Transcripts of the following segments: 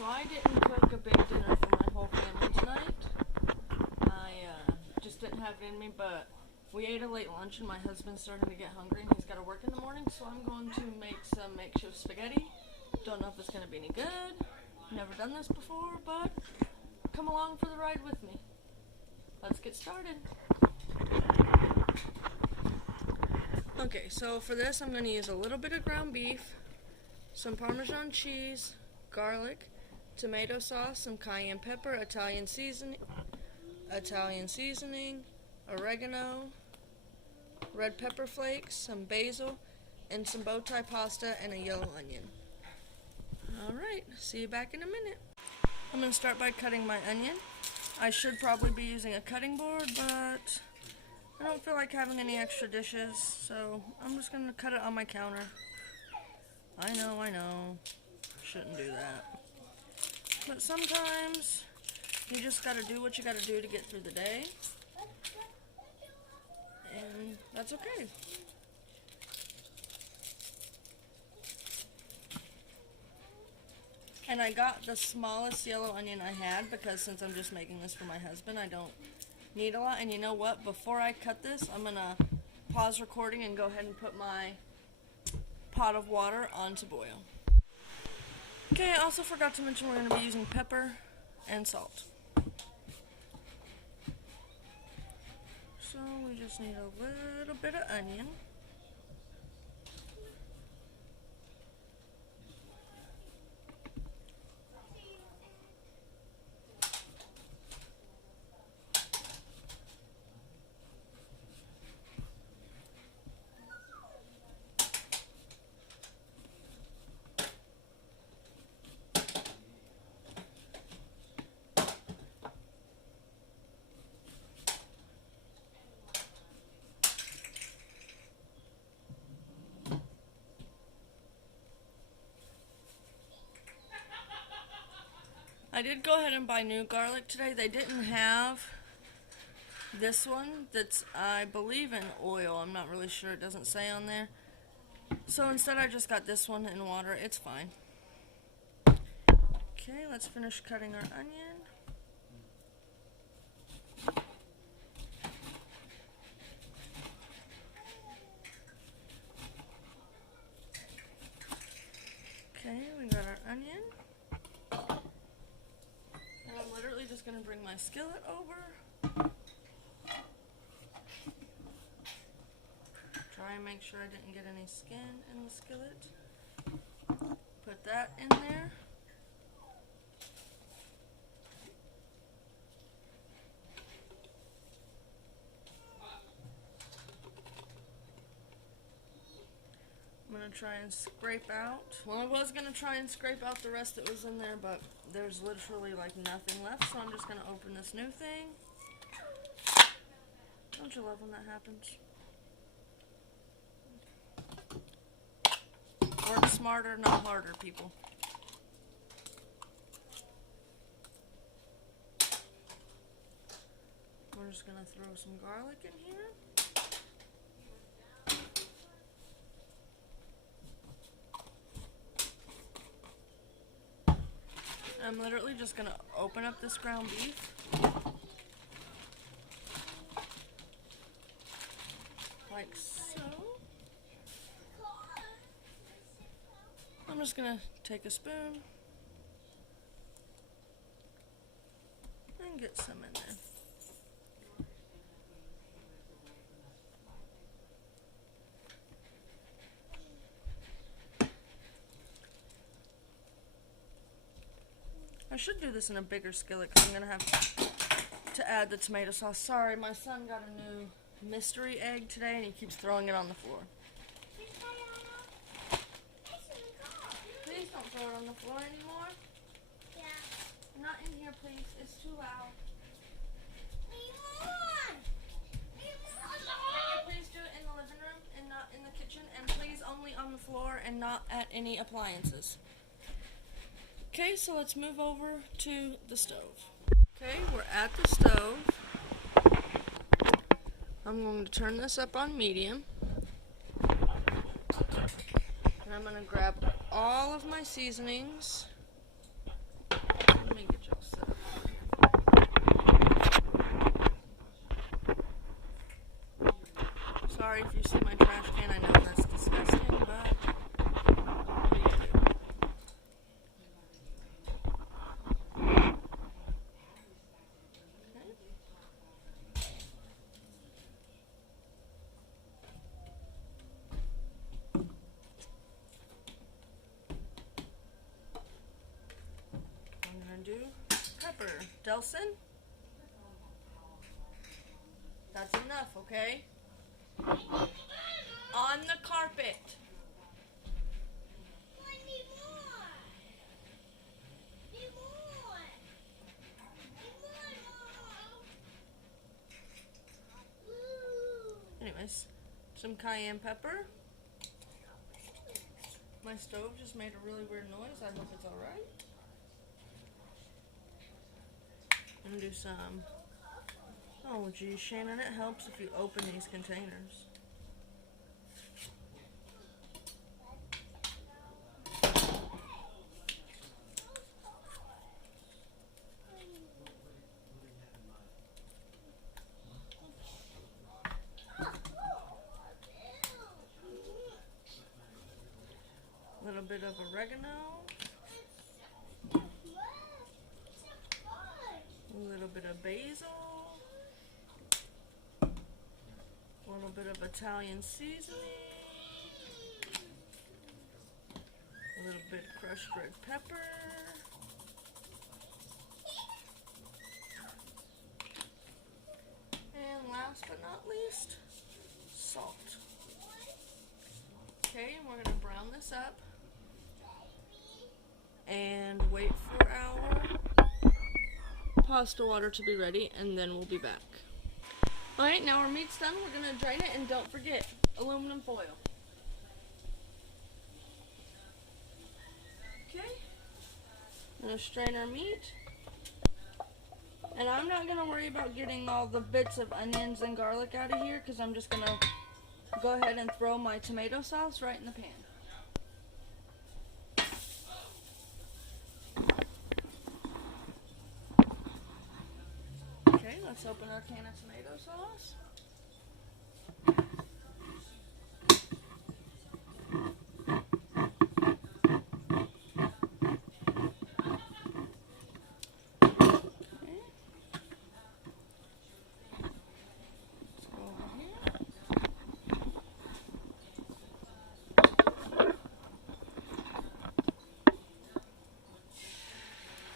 So I didn't cook a big dinner for my whole family tonight. I just didn't have it in me, but we ate a late lunch and my husband's starting to get hungry and he's got to work in the morning, so I'm going to make some makeshift spaghetti. Don't know if it's going to be any good. Never done this before, but come along for the ride with me. Let's get started. Okay, so for this I'm going to use a little bit of ground beef, some Parmesan cheese, garlic, tomato sauce, some cayenne pepper, Italian seasoning, oregano, red pepper flakes, some basil, and some bow tie pasta and a yellow onion. Alright, see you back in a minute. I'm going to start by cutting my onion. I should probably be using a cutting board, but I don't feel like having any extra dishes, so I'm just going to cut it on my counter. I know, shouldn't do that. But sometimes you just gotta do what you gotta do to get through the day, and that's okay. And I got the smallest yellow onion I had because since I'm just making this for my husband, I don't need a lot. And you know what? Before I cut this, I'm gonna pause recording and go ahead and put my pot of water on to boil. Okay, I also forgot to mention we're going to be using pepper and salt. So we just need a little bit of onion. I did go ahead and buy new garlic today. They didn't have this one that's, I believe, in oil. I'm not really sure. It doesn't say on there. So instead I just got this one in water. It's fine. Okay, let's finish cutting our onion. Okay, we got our onion. And I'm literally just going to bring my skillet over. Try and make sure I didn't get any skin in the skillet. Put that in there. I'm going to try and scrape out. Well, I was going to try and scrape out the rest that was in there, but there's literally like nothing left, so I'm just going to open this new thing. Don't you love when that happens? Work smarter, not harder, people. We're just going to throw some garlic in here. I'm literally just going to open up this ground beef. Like so. I'm just going to take a spoon and get some in there. I should do this in a bigger skillet because I'm going to have to add the tomato sauce. Sorry, my son got a new mystery egg today and he keeps throwing it on the floor. Please don't throw it on the floor anymore. Yeah. Not in here, please. It's too loud. Can you please do it in the living room and not in the kitchen? And please only on the floor and not at any appliances. Okay, so let's move over to the stove. Okay, we're at the stove. I'm going to turn this up on medium. And I'm going to grab all of my seasonings. And sorry if you see my trash can. I know that's disgusting, but what do you do? Okay. I'm gonna do pepper. Delson? That's enough, okay? On the carpet. Anyways, some cayenne pepper. My stove just made a really weird noise. I hope it's alright. I'm gonna do some. Oh geez, Shannon, it helps if you open these containers. A little bit of oregano. A little bit of basil. A little bit of Italian seasoning. A little bit of crushed red pepper. And last but not least, salt. Okay, and we're going to brown this up and wait for our pasta water to be ready, and then we'll be back. Alright, now our meat's done. We're going to drain it, and don't forget aluminum foil. Okay, I'm going to strain our meat. And I'm not going to worry about getting all the bits of onions and garlic out of here, because I'm just going to go ahead and throw my tomato sauce right in the pan. Okay, let's open our can of tomato sauce.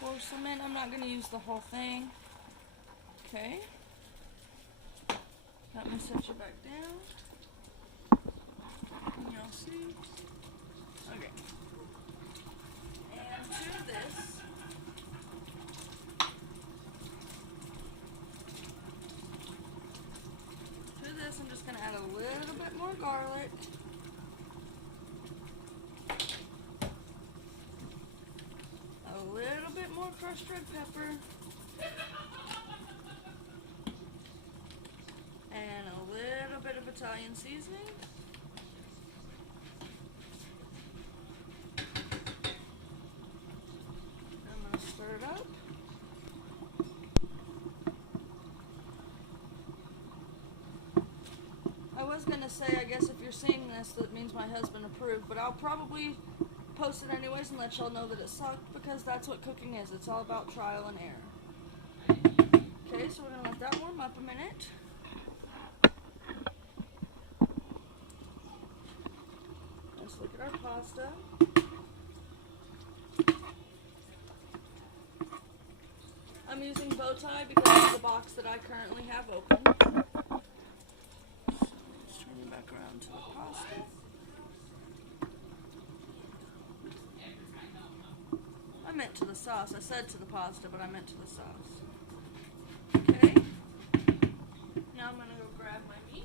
Pour some in. I'm not going to use the whole thing. Okay. Let me set you back down. Can y'all see? Okay. And to this, I'm just going to add a little bit more garlic. A little bit more crushed red pepper. And a little bit of Italian seasoning. I'm going to stir it up. I was going to say, I guess if you're seeing this, that means my husband approved, but I'll probably post it anyways and let y'all know that it sucked, because that's what cooking is. It's all about trial and error. Okay, so we're going to let that warm up a minute. Let's look at our pasta. I'm using bow tie because it's the box that I currently have open. So let's turn it back around to the pasta. I meant to the sauce. I said to the pasta, but I meant to the sauce. Okay. Now I'm going to go grab my meat.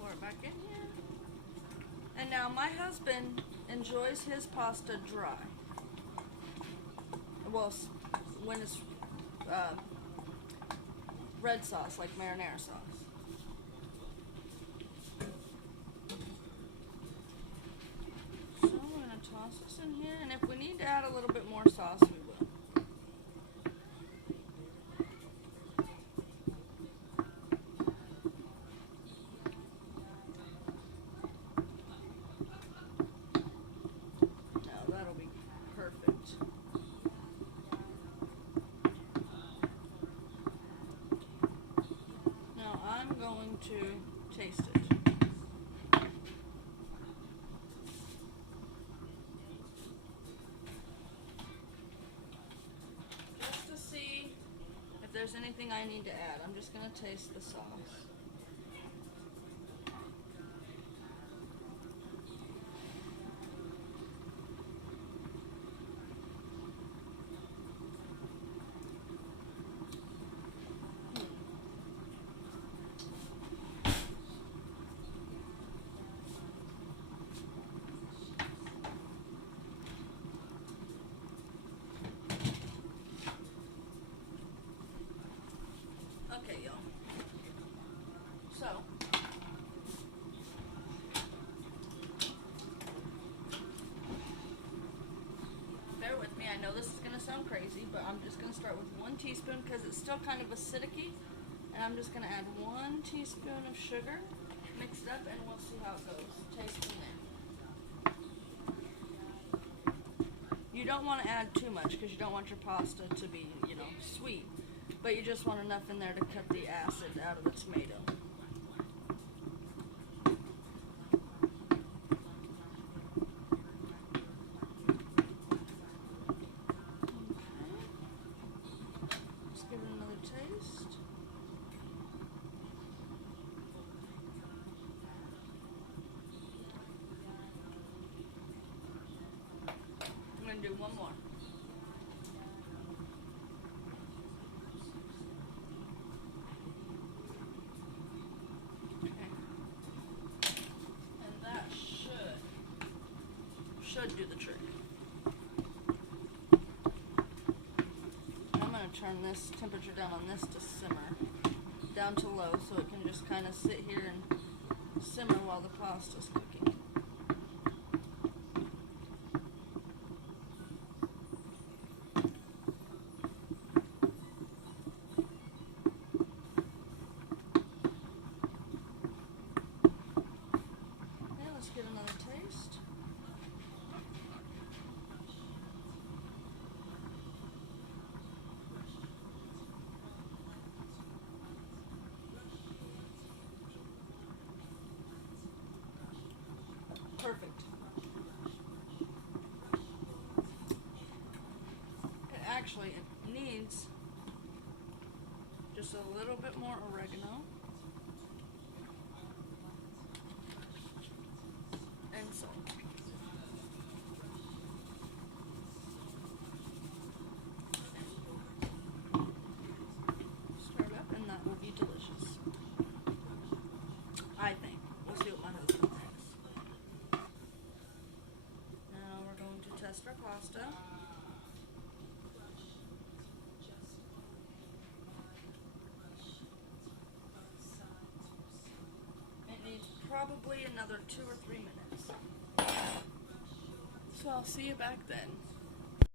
Pour it back in here. And now my husband enjoys his pasta dry. Well, when it's red sauce, like marinara sauce. So we're going to toss this in here, And if we need to add a little bit more sauce, we will. Now that'll be perfect. Now I'm going to taste it. If there's anything I need to add, I'm just going to taste the sauce. Okay, y'all. So, bear with me. I know this is going to sound crazy, but I'm just going to start with 1 teaspoon because it's still kind of acidic-y. And I'm just going to add 1 teaspoon of sugar, mix it up, and we'll see how it goes. Taste from there. You don't want to add too much because you don't want your pasta to be, sweet. But you just want enough in there to cut the acid out of the tomato. Okay. Let's give it another taste. I'm going to do one more. Should do the trick. I'm going to turn this temperature down on this to simmer, down to low, so it can just kind of sit here and simmer while the pasta's cooking. Okay, let's get another taste. Perfect. It needs just a little bit more oregano and salt. Stir it up and that will be delicious. I think. We'll see what my husband thinks. Now we're going to test our pasta. It needs probably another 2 or 3 minutes. So I'll see you back then.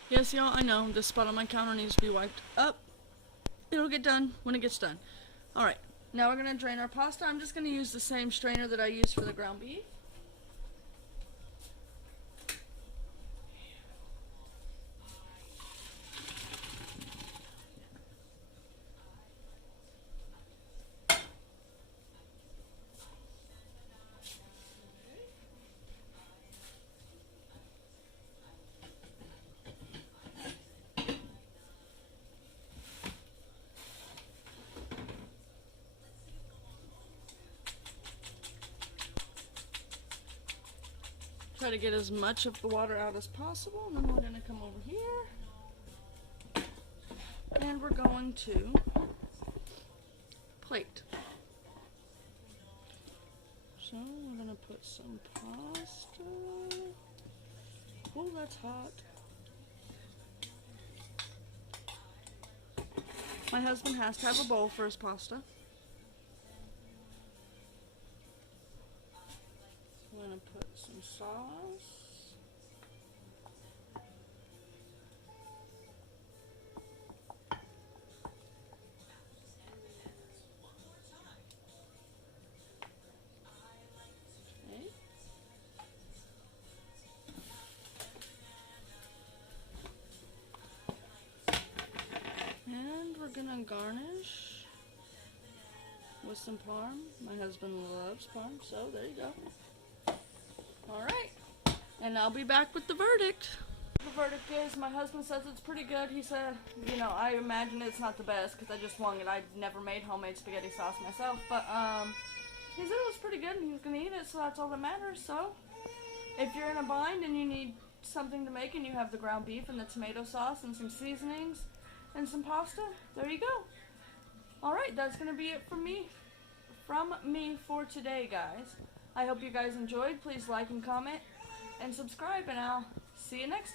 Yes, y'all, I know this spot on my counter needs to be wiped up. It'll get done when it gets done. Alright, now we're going to drain our pasta. I'm just going to use the same strainer that I used for the ground beef. Try to get as much of the water out as possible, and then we're going to come over here and we're going to plate. So we're going to put some pasta. Oh, that's hot. My husband has to have a bowl for his pasta. I'm going to put some sauce. with some parm. My husband loves parm, so there you go. Alright, and I'll be back with the verdict. The verdict is, my husband says it's pretty good. He said, you know, I imagine it's not the best because I just won it. I've never made homemade spaghetti sauce myself, but he said it was pretty good and he was going to eat it, so that's all that matters. So, if you're in a bind and you need something to make and you have the ground beef and the tomato sauce and some seasonings and some pasta, there you go. Alright, that's going to be it from me for today, guys. I hope you guys enjoyed. Please like and comment and subscribe, and I'll see you next time.